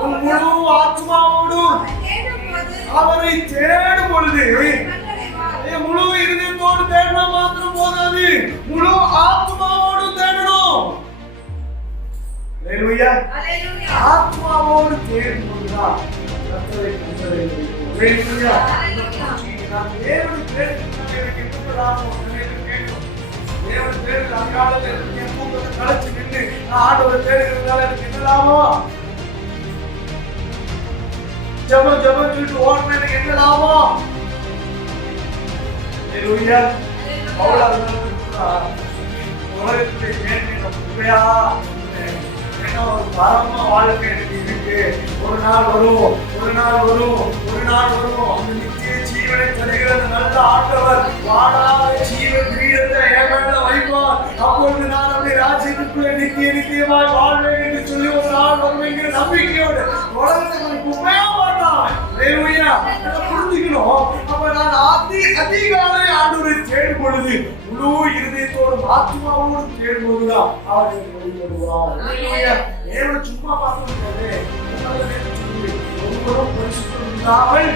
உன் முழு ஆத்மாவோடும் அவரை தேடும் பொழுது முழு இருதயத்தோடு தேடினா மாத்திரம் போதாது, முழு ஆத்மாவோடு தேடணும். ஹalleluya. ஆத்மாவோடு தேடும் பொழுதுதான் கர்த்தரை கண்டடையும். ஹalleluya. நான் தேவனை தேடுகிறேன், எனக்கு எப்படிலாம் கேட்கும். தேவனை தேடுகிற அதிகாலையில் என் தூக்கத்தை கலைச்சு நின்று நான் ஆண்டவரை தேடுகிறதுனால எனக்கு என்ன லாபம்? ஜெபம் சொல்லிட்டு ஓடுனா எனக்கு என்ன லாபம்? ஹalleluya. உலகத்திலே கேள்வி உண்மையா ஒரு பரம வாழ்க்கை எனக்கு இருக்கு. ஒரு நாள் வரும் அந்த நித்திய ஜீவனை தருகிற நல்ல ஆண்டவர் வாழாத ஜீவ கிரீடத்தை என் மேல வைப்பார். அப்பொழுது நான் அப்படி ராஜ்யத்துக்குள்ளே நித்தியமாய் வாழ்வேன் என்று சொல்லி ஒரு நாள் வரும் என்கிற நம்பிக்கையோடு உலகத்தை உண்மையா மாட்டான். புரிஞ்சுக்கணும். அப்ப நான் அதிகாலை ஆண்டவரை தேடும் பொழுது முழு இருதயத்தோடும் ஆத்மாவோடும் தேடும் போதுதான் அவர் வழிபடுவார். தேவனை சும்மா பார்க்க முடியாது. ஒவ்வொருவரும் பரிசுத்தம் இல்லாமல்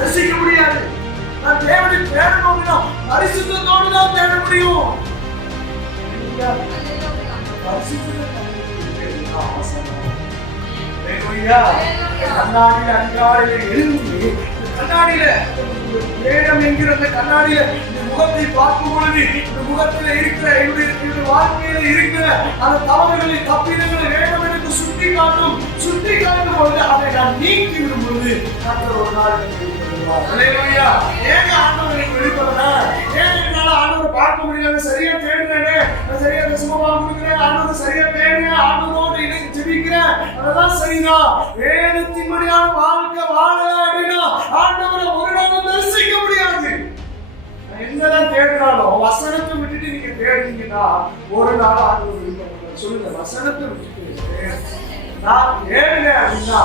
ரசிக்க முடியாது. நான் தேவனை தேடணும் அப்படின்னா பரிசுத்தத்தோடு தான் தேட முடியும். கண்ணாடியில அதிகாலையில எழுந்து கண்ணாடியில வேடம் என்கிற அந்த கண்ணாடியில இந்த முகத்தை பார்க்கும் பொழுது இந்த முகத்தில இருக்கிற என்னுடைய வாழ்க்கையில இருக்கிற அந்த தவறுகளை தப்பிதங்களை வேடம் எனக்கு சுட்டி காட்டும் பொழுது அதை நான் நீக்கி விடும் பொழுது கர்த்தர் ஒரு நாள் ஹalleluya. ஏங்க ஆண்டவர் எனக்கு வெளிப்படுறா? ஏன் என்னால ஆண்டவரை பார்க்க முடியல? சரியா தேடுறேனே, சரியா தசமமா கொடுக்கிறேன், ஆண்டவரை சரியா தேடுறேன், ஆண்டவரோடு இணைந்து ஜெபிக்கிறேன், அதெல்லாம் சரிதான். வேதத்தின்படியான வாழ்க்கை வாழ அப்படின்னா ஆண்டவரை ஒரு நாள் தரிசிக்க முடியாது. என்னதான் தேடினாலும் வசனத்தை விட்டுட்டு நீங்க தேடுனீங்கன்னா ஒரு நாள் ஆண்டவர் வெளிப்படுறார். சொல்லுங்க, வசனத்தை விட்டுட்டு நான் தேடுறேன் அப்படின்னா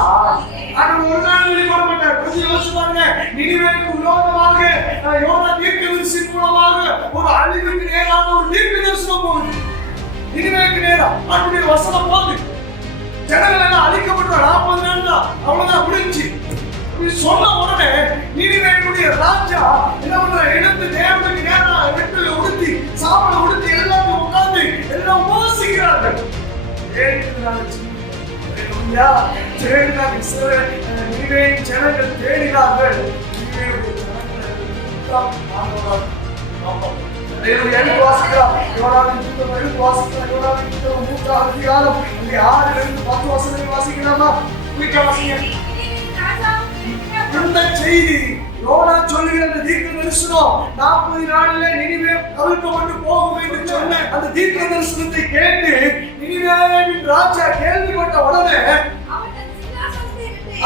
ஆண்டவர் ஒரு நாள் வெளிப்பட மாட்டார். கொஞ்சம் யோசிச்சு பாருங்க. நினிவேக்கு விரோதமாக யோனா தீர்க்கதரிசியின் மூலமாக ஒரு அழிவுக்கு நேரான ஒரு தீர்க்க தரிசனம் போகுது. நினிவேக்கு நேரம் ஆண்டவருடைய வசனம் போகுது. ஜனங்கள் எல்லாம் அழிக்கப்பட்ட 40 நாள் தான், அவ்வளவுதான் முடிஞ்சு. சொன்ன உடனே நினிவேக்குடைய ராஜா என்ன பண்ற? எடுத்து தேவனுக்கு நேரம் வெற்றில உடுத்தி சாம்பலை உடுத்தி எல்லாரும் உட்கார்ந்து எல்லாம் உபாசிக்கிறார்கள். ஜனங்கள் தேடினார்கள். வாசிக்கலாமா? இந்த செய்தி யோனா சொல்லுகிற அந்த தீர்க்க தரிசனம் 40 நாளிலே நினிவே கவிழ்க்கப்பட்டு போகும் என்று சொன்ன அந்த தீர்க்க தரிசனத்தை கேட்டு நினிவேவின் ராஜா கேள்விப்பட்ட உடனே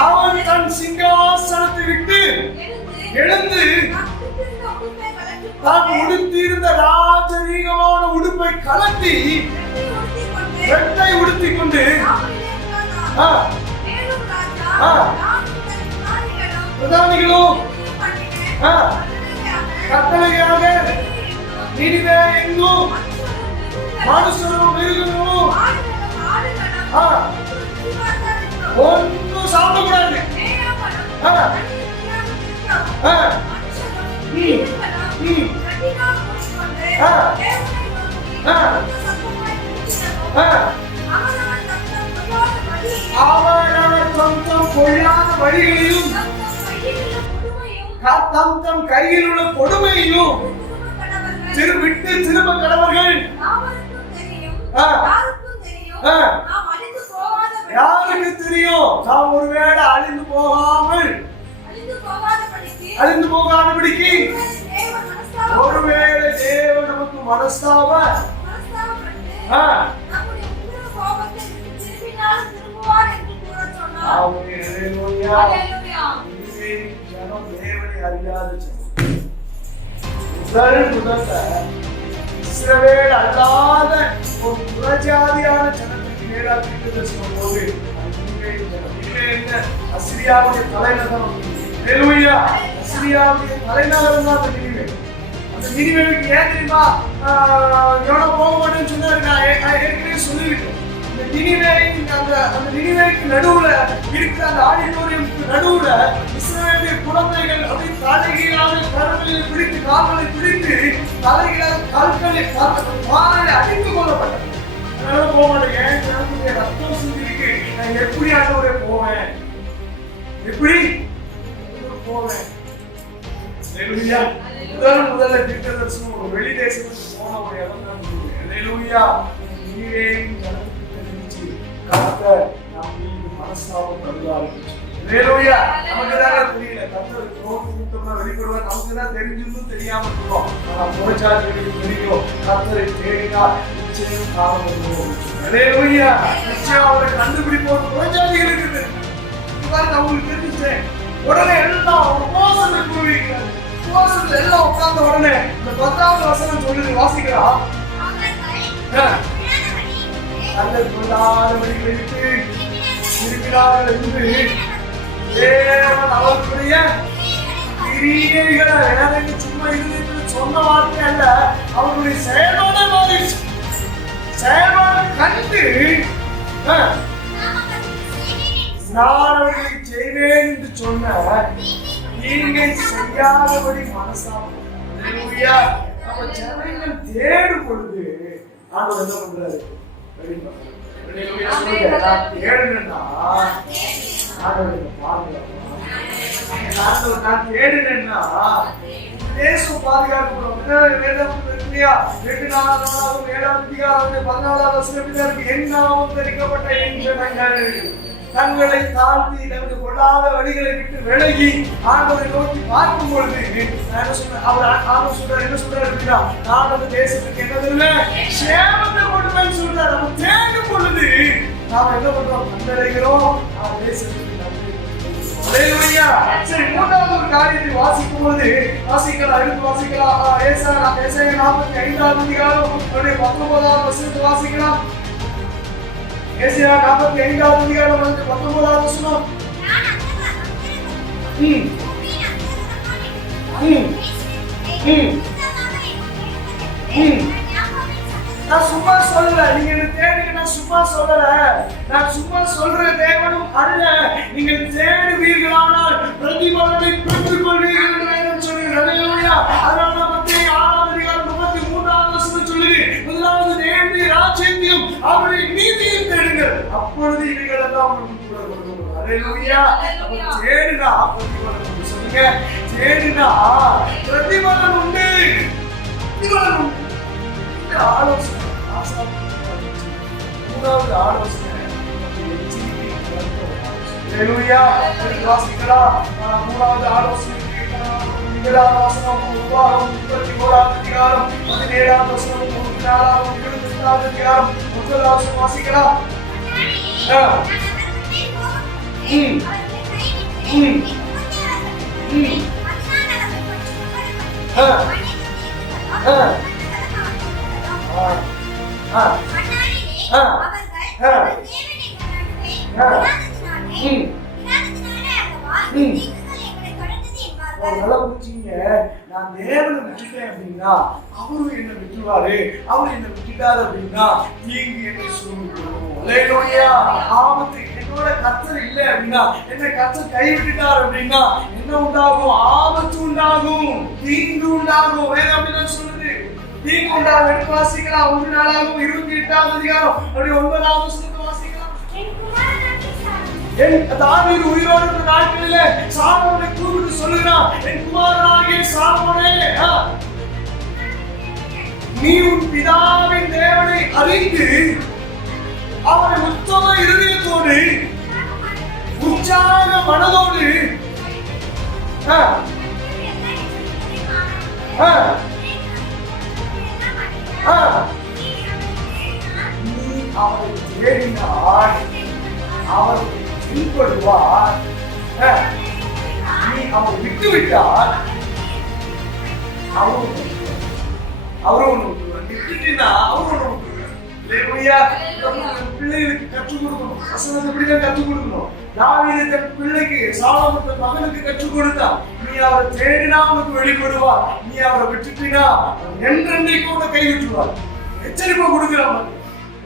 அவன் தன் சிங்காசனத்தை விட்டு எழுந்து தான் உடுத்தியிருந்த ராஜரீகமான உடுப்பை கலட்டி வெட்டை உடுத்திக் கொண்டு பிரதானிகளும் கட்டளையாக நினிவே எங்கும் மனுஷனும் மிருகங்களும் ஒன்றும் சாப்பிடக்கூடாது. அவரவர் தம் பொய்யான வழிகளையும் தம் கையில் உள்ள கொடுமையையும் விட்டு திரும்ப கடவர்கள். யாருக்கு தெரியும்? நாம் ஒருவேளை அழிந்து போகாதபடிக்கு ஒருவேளை தேவன் நமக்கு மனஸ்தாப ஜனம் தேவனை அறியாத இஸ்ரவேல் அல்லாத ஒரு புறஜாதியான ஜனத்துக்கு நேராக தீர்க்கதரிசனம் போது அசிரியாவுடைய தலைநகரம், அசிரியாவுடைய தலைநகரம் தான் அந்த நினிவே. அந்த நினிவேவுக்கு ஏன் தெரியுமா யோனா போக மாட்டேன்னு சொன்னாரு? நான் ஏற்கனவே சொல்லியிருக்கேன். அந்த நினிவேக்கு நடுவுல இருக்கிற அந்த ஆடிட்டோரியமுக்கு நடுவுல இஸ்ரவேலுடைய குழந்தைகள் அப்படி தலைகீழாக கரங்களை பிடித்து கால்களை பிடித்து தலைகீழாக கால்களை அடித்து கொள்ளப்பட்டது. அதனால போக மாட்டேன். ஏன் ஜனத்துடைய ரத்தம் சிந்திருக்கு, நான் எப்படி ஆண்டவரே போவேன்? எப்படி போவேன்? முதல்ல தீர்க்கதரிசனம் ஒரு வெளி தேசத்துக்கு போன ஒரு இடம் தான். வெளிப்படுவார். நமக்கு தான் தெரிஞ்சிருந்தும் தெரியாம இருக்கோம். ஆனா புறச்சாதிகளுக்கு தெரியும். கர்த்தரை தேடினால் நிச்சயம் காலம் வருவோம். நிச்சயம் அவரை கண்டுபிடிப்போம். புறச்சாதிகளுக்கு தெரியும். அவங்களுக்கு தெரிஞ்சுச்சேன். உடனே எல்லாம் உபவாசத்தில் கூறுவீங்க. உபவாசத்தில் எல்லாம் உட்கார்ந்த உடனே இந்த 10வது வசனம் சொல்லுது, வாசிக்கலாம். தங்கள் கொள்ளாத வழிகளுக்கு இருக்கிறார்கள் என்று தேவன் அவர்களுடைய கிரியைகளை எனக்கு சும்மா இருந்து சொன்ன வார்த்தை அல்ல, அவர்களுடைய செயல்பாடு மாறிடுச்சு. செயல்பாடு கண்டு நான் அவர்களை செய்வேன் என்று சொன்ன தீங்கை செய்யாதபடி மனசாகும். நம்ம ஜனங்கள் தேடும் பொழுது ஆண்டவர் என்ன பண்றாரு? தங்களை தாழ்த்தி நமக்கு கொள்ளாத வழிகளை விட்டு விலகி ஆண்டவரை நோக்கி பார்க்கும் பொழுது அவர் சொல்றாரு, என்ன சொல்றாரு அப்படின்னா, நான் அந்த தேசத்துக்கு என்னதில்லை சேமத்தை கொண்டுதான் சொல்றாரு. நம்ம தேடும் பொழுது நாம் என்ன பண்றோம்? கண்டடைகிறோம். தேசத்துக்கு சரி, மூன்றாவது ஒரு காரியத்தை வாசிக்கும் பொழுது வாசிக்கலாம், எடுத்து வாசிக்கலாம். ஏசாயா 45வது அதிகாரம் 19வது வசனத்தை வாசிக்கலாம். ஏசாயா 45வது அதிகாரம் 19வது வசனம். நான் சும்மா சொல்லல, நீங்க என்ன தேடுங்க. நான் சும்மா சொல்லல, நான் சும்மா சொல்ற தேவனும் அல்ல. நீங்கள் தேடுவீர்களானால் பிரதிபலனை பெற்றுக் கொள்வீர்கள் என்று வேதம் சொல்லுகிறது. அதனால மத்தேயு 6வது அதிகாரம் 33வது வசனம் சொல்லுது, முதலாவது தேவனுடைய ராஜ்யத்தையும் அவருடைய நீதியையும் தேடுங்கள், அப்பொழுது இவைகள் எல்லாம் உங்களுக்கு கூட கொடுக்கப்படும். அல்லேலூயா. அப்ப தேடுனா பிரதிபலன் உண்டு. சொல்லுங்க, தேடுனா பிரதிபலன் உண்டு. பிரதிபலன் உண்டு. ஆலோசனை மூன்றாவது ஆலோசனை வாசிக்கலாம். மூன்றாவது ஆலோசனை 7வது வசனம், உபாகம் 31வது அதிகாரம் 17வது வசனம், 34வது 22வது அதிகாரம் 1வது வசனம் வாசிக்கலாம். நான் தேவனை விட்டுட்டேன் அப்படின்னா அவரும் என்ன விட்டுருவாரு, அவர் என்ன விட்டுட்டாரு அப்படின்னா தீங்கு என்னை சூழ்ந்துடும். ஆபத்து என்னோட கர்த்தர் இல்லை அப்படின்னா, என்னை கர்த்தர் கைவிட்டுட்டார் அப்படின்னா என்ன உண்டாகும்? ஆபத்து உண்டாகும், தீங்கு உண்டாகும். வேதம் அப்படிதான் சொல்லுது. தீங்கு உண்டாகும். எடுத்து வாசிக்கலாம். 1 நாளாகவும் 28ஆம் அதிகாரம் அப்படி 9ஆம் வசனத்தை வாசிக்கலாம். தாவீது உயிரோடு இருந்த நாட்களிலே சாலொமோனை கூப்பிட்டு சொல்லுகிறான், என் குமாரனாகிய சாலொமோனே, நீ உன் பிதாவின் தேவனை அறிந்து அவரை உத்தம இருதயத்தோடு உற்சாக மனதோடு நீ அவரை தேடினார், அவர் பின்படுவார். நீ அவரை விட்டுவிட்டார், அவரும் விட்டுட்டீங்கன்னா அவரும் பிள்ளைகளுக்கு கற்றுக் கொடுக்கணும். வசனத்தை எப்படிதான் கற்றுக் கொடுக்கணும்? தாவீது தன் பிள்ளைக்கு சாலொமோன் தன் மகனுக்கு கற்றுக் கொடுத்தான். நீ அவரை தேடினா உனக்கு வெளிப்படுவார், நீ அவரை விட்டுட்டீனா என்றென்றைக்கும் உன்னை கைவிட்டுவார். எச்சரிப்பை கொடுக்கிறான்,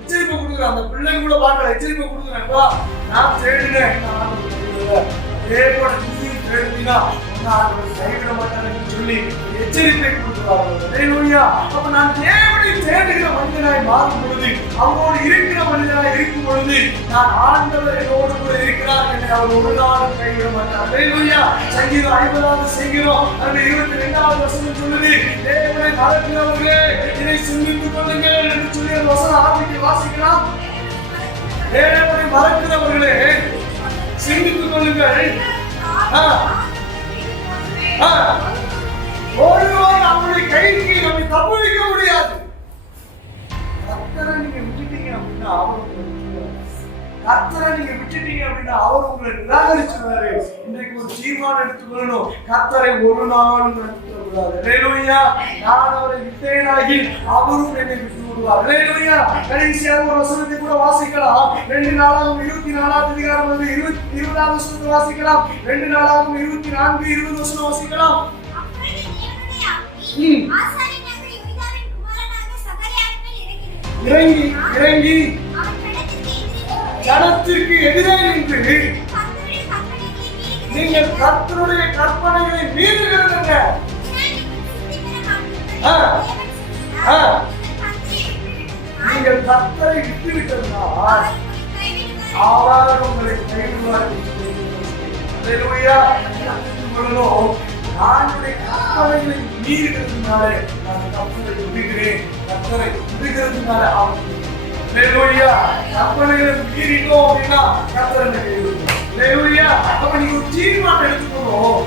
எச்சரிப்பை கொடுக்குறான். அந்த பிள்ளைங்க கூட பார்க்கல, எச்சரிப்பை கொடுக்குறாங்கப்பா, நான் தேடினேன், அதே போல நீயும் தேடினா கைவிட மாட்டான்னு சொல்லி எச்சரிப்பை கொடுக்கிறார்கள். அப்ப நான் தேவனை தேடுகிற மனிதனாய் மாறும் பொழுது, அவரோடு இருக்கிற மனிதனாய் இருக்கும் பொழுது, நான் ஆண்டவர் என்னோடு கூட இருக்கிறார் என்று அவர் ஒரு நாளும் கைவிட மாட்டார். சங்கீதம் 50 செய்கிறோம். அந்த 22வது வசனம் சொல்லுது, தேவனை மறக்கிறவர்களே இதை சிந்தித்துக் கொள்ளுங்கள் என்று சொல்லி அந்த வசனம் ஆரம்பித்து வாசிக்கலாம். தேவனை மறக்கிறவர்களே சிந்தித்துக் கொள்ளுங்கள். ஒருவர் அவருடைய கைக்கு நம்மை தப்புவிக்க முடியாது. கர்த்தரை நீங்க விட்டுட்டீங்க அப்படின்னா அவர் உங்களை விட்டுருவார். கர்த்தரை நீங்க விட்டுட்டீங்க அப்படின்னா அவர் உங்களை நிராகரிச்சுவாரு. இன்றைக்கு ஒரு தீர்மானம் எடுத்துக்கொள்ளணும், கர்த்தரை ஒரு நாளும் விட்டுவிடக்கூடாது. ஹல்லேலூயா. நான் அவரை விட்டேனாகி அவரும் என்னை விட்டு விடுவார். ஹல்லேலூயா. கடைசியாக ஒரு வசனத்தை கூட வாசிக்கலாம். 2 நாளாகவும் 24ஆம் அதிகாரம் 20ஆம் வசனத்தை வாசிக்கலாம். 2 நாளாகவும் 24 20 வசனம் வாசிக்கலாம். இறங்கி ஜனத்திற்கு எதிரே நின்று நீங்கள் கர்த்தருடைய கற்பனைகளை மீறுகிறீங்க. நீங்கள் கர்த்தரை விட்டுவிட்டதனால் அவர் உங்களை கைவிடுவார். ஆண்டுடைய கற்பனைகளை மீறுகிறதுனால நான் கற்பனை விடுகிறேன், கற்பனை விடுகிறதுனால கற்பனைகளை மீறிட்டோம் அப்படின்னா கற்பனை கைவிடுவோம். அப்ப நீங்க ஒரு தீர்மானம் எடுத்துக்கணும்,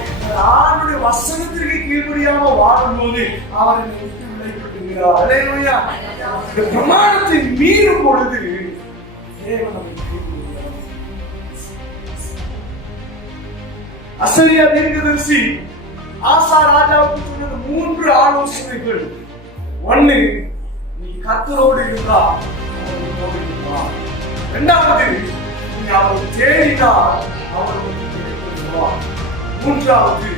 ஆண்டுடைய வசனத்திற்கு கீழ்படியாம வாழும்போது அவர் என்னை விட்டு விளைவிடுகிறார். இந்த பிரமாணத்தை மீறும் பொழுது தேவன் நம்மை கைவிடுகிறார். அசரியா தீர்க்கதரிசி ஆசா ராஜாவுக்கு சொன்னது 3 ஆலோசனைகள். 1, நீ கர்த்தரோடு இருந்தா அவர் இருப்பார். 2வது, நீ அவரை தேடினால் அவர் உனக்கு. 3வது,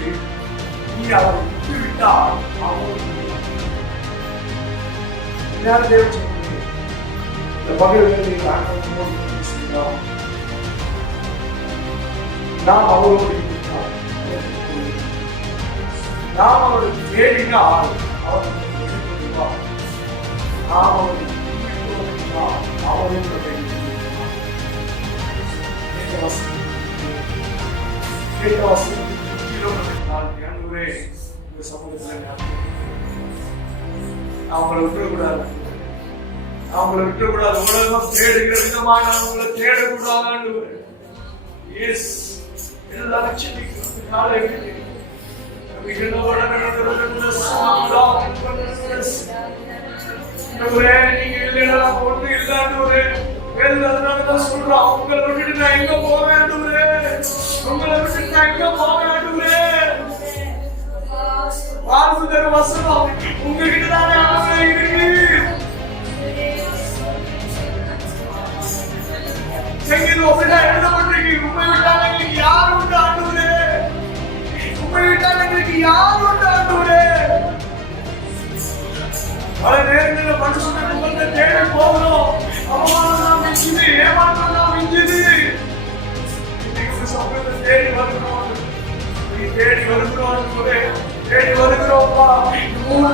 நீ அவரை விட்டுவிட்டால் அவர் தேவன் சொன்னது. இந்த பகைவர்களை நாம் அவரோடு இருக்கிறார். நாம் அவரை தேடினால் அவர் வெளிப்படுவார். நாம் அவரை விட்டுவிட்டால் அவரும் அவங்களை விட்டுக்கூடாது, அவங்களை விட்டுக்கூடாது. உலகம் தேடுகிற விதமாக அவங்களை தேடக்கூடாது. எல்லாரும் சொல்றோம், உங்களை விட்டுட்டு நான் எங்க போக வேண்டும், உங்களை விட்டுட்டு நான் எங்க போக வேண்டும். வாழ்வு தர வசனம் உங்ககிட்ட தானே இருக்கு. சங்கீதம் அப்படிதான் எழுதப்பட்டிருக்கு. உண்மை விட்டால் எங்களுக்கு யார் உண்டு ஆண்டவரே, உண்மை விட்டால் எங்களுக்கு யார் உண்டு ஆண்டவரே. பல நேரங்களில் மனுஷனுக்கு வந்து தேட போகிறோம், அவமானம் தான் மிஞ்சுது, ஏமாற்றம் தான் மிஞ்சுது.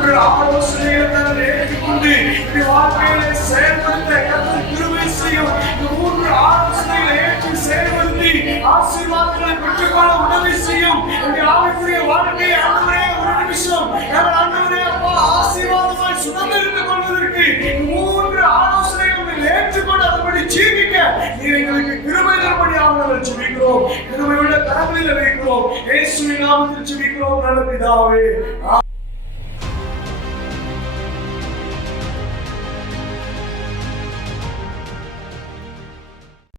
மூன்று ஆலோசனைகளை நாங்கள் ஏற்றுக்கொண்டு இந்த வாழ்க்கையிலே செயல்படுத்த கர்த்தர் கிருபை செய்யும். இந்த மூன்று ஆலோசனைகளை ஏற்று செயல்படுத்தி ஆசீர்வாதங்களை பெற்றுக்கொள்ள உதவி செய்யும். இந்த ஆவிக்குரிய வாழ்க்கையை ஆண்டவரே ஒரு நிமிஷம் நாங்கள் ஆண்டவரே அப்பா ஆசீர்வாதமாய் சுதந்திரித்துக் கொள்வதற்கு மூன்று ஆலோசனைகளை ஏற்றுக்கொண்டு அதன்படி ஜீவிக்க நீர் எங்களுக்கு கிருபை தரும்படியாக நாங்கள் ஜெபிக்கிறோம். கிருபையுள்ள கரங்களில் வைக்கிறோம். இயேசுவின் நாமத்தில் ஜெபிக்கிறோம் நல்ல பிதாவே.